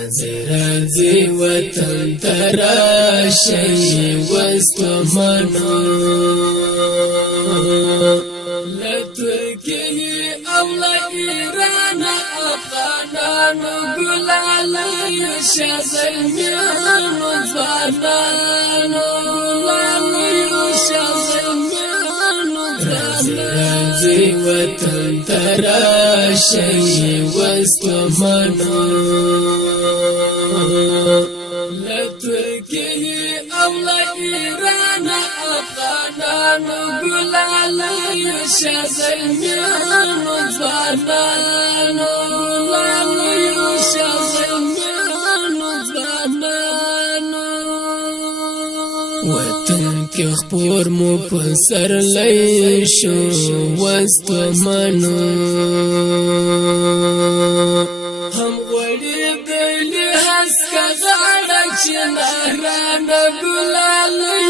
رازي وطن تراشي وستمنو لتركي او لإيران افغانانو گلالي شازلميانو ځوانانو رازي وطن تراشي وستمنو لتركي او لإيران افغانانو گلالي شازلميانو ځوانانو وطن کې خپور مو پسر لای شو وستمنو هم وړي دل حسکا غاړه چې نهران ګلالي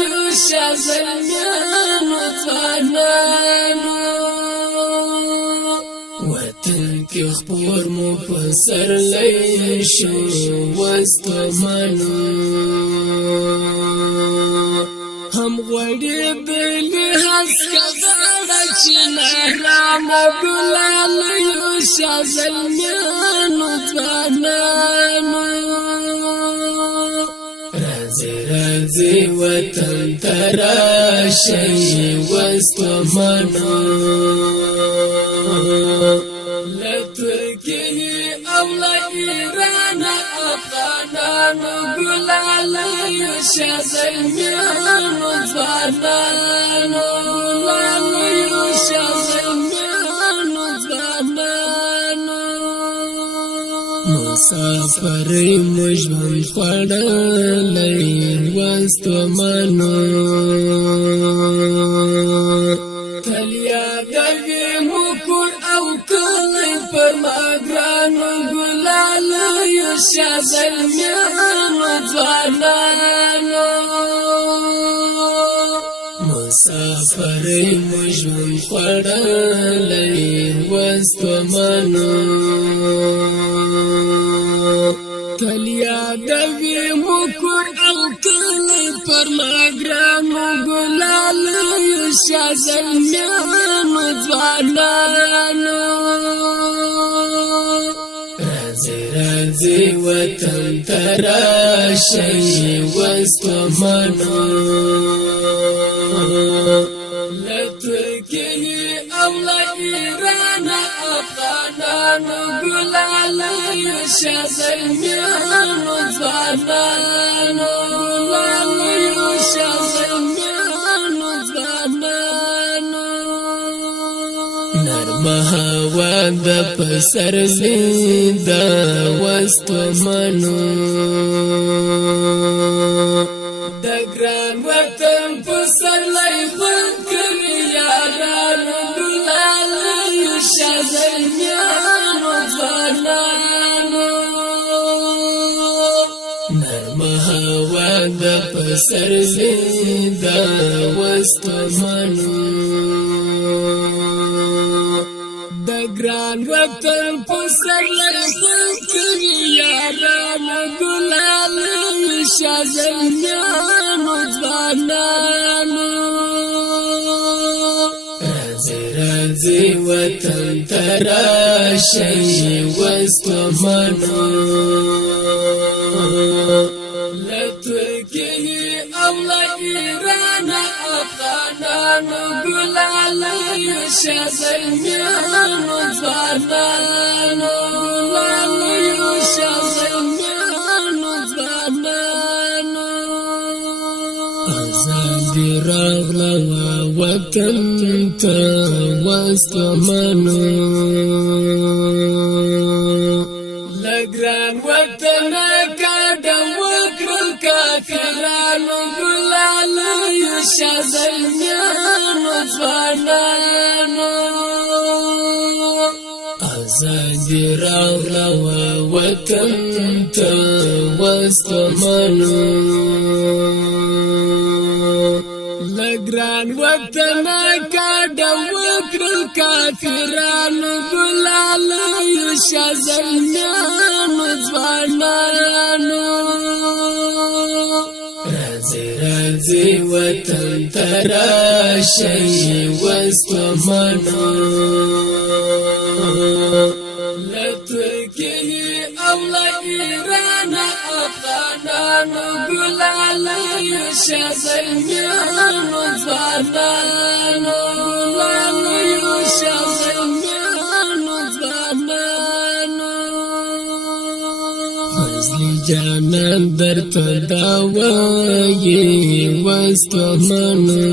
شازلميانو ځوانانو وطن کې خپور مو پسر لای شو وستمنو هم غوړي دل حسکا غاړه چې نهران ګلالي شازلميانو ځوانانو رازي وطن تراشي وستمنو لتركي او لإيران افغانانو گلالي شازلميانو ځوانانو مسافري مجبن خوړلې وستمنو تلیا دغه مکور او کلی پر ماګرانو ګلالي شازلميانو ځوانانو مسافري مجبن خوړلې وستمنو تلیا دوی مکور او کلی پر ماګرانو ګلالي شازلميانو ځوانانو رازي وطن تراشي وستمنو لتركي او لإيران افغانانو گلالي شازلميانو ځوانانو نرمه هوا د پسر زیدا وستمنو د ګران وطن پسر لای خوند کوي یارانو ګلالي شازلميانو ځوانانو نرمه هوا د پسر زیدا وستمنو د ګران وطن پسر لای خوند کوي یارانو ګلالي شازلميانو ځوانانو رازي وطن تراشي وستمنو لتركي او لإيران افغانانو گلالي شازلميانو ځوانانو ازادي راغله وطن ته وستمنو لګران وطن کډه وکړل کافرانو ګلالي شازلميانو ځوانانو ازادي راغله وطن ته وستمنو لګران وطن کډه وکړل کافرانو ګلالي شازلميانو ځوانانو وطن تراشي وستمنو لتركيه أولا إيران أفغانان قلالي شازلميان وزبانان قلالي شازلميان وزبانان فضل جانان درت دوايي وستمنو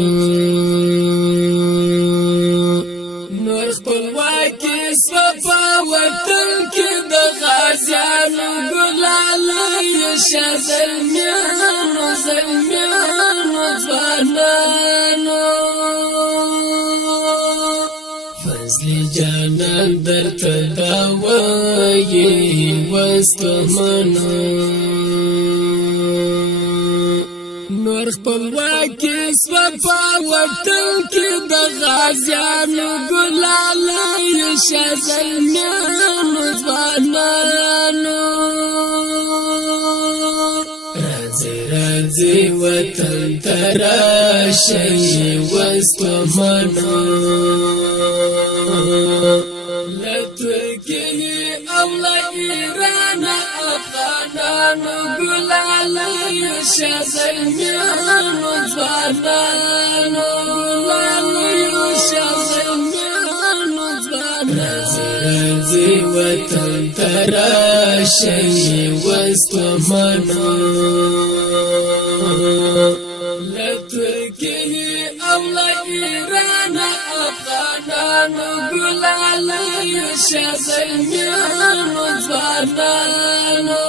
نور خپلواکي سپا وطن کې د غازیانو ګلالي شازلمیانو زلمیانو ځوانانو فضل جانان درته دا وایي وستمنو نور خپلواکي سپا وطن کې د غازیانو ګلالي شازلمیانو ځوانانو راځي وطن تراشي وستمنو لترکيه أولا إيران أفغانان قلالي شازلميانو ځوانانو قلالي شازلميانو ځوانانو راځي وطن تراشي وستمنو لتركيه أولا إيران أفغانان قلالي شازلميانو ځوانانو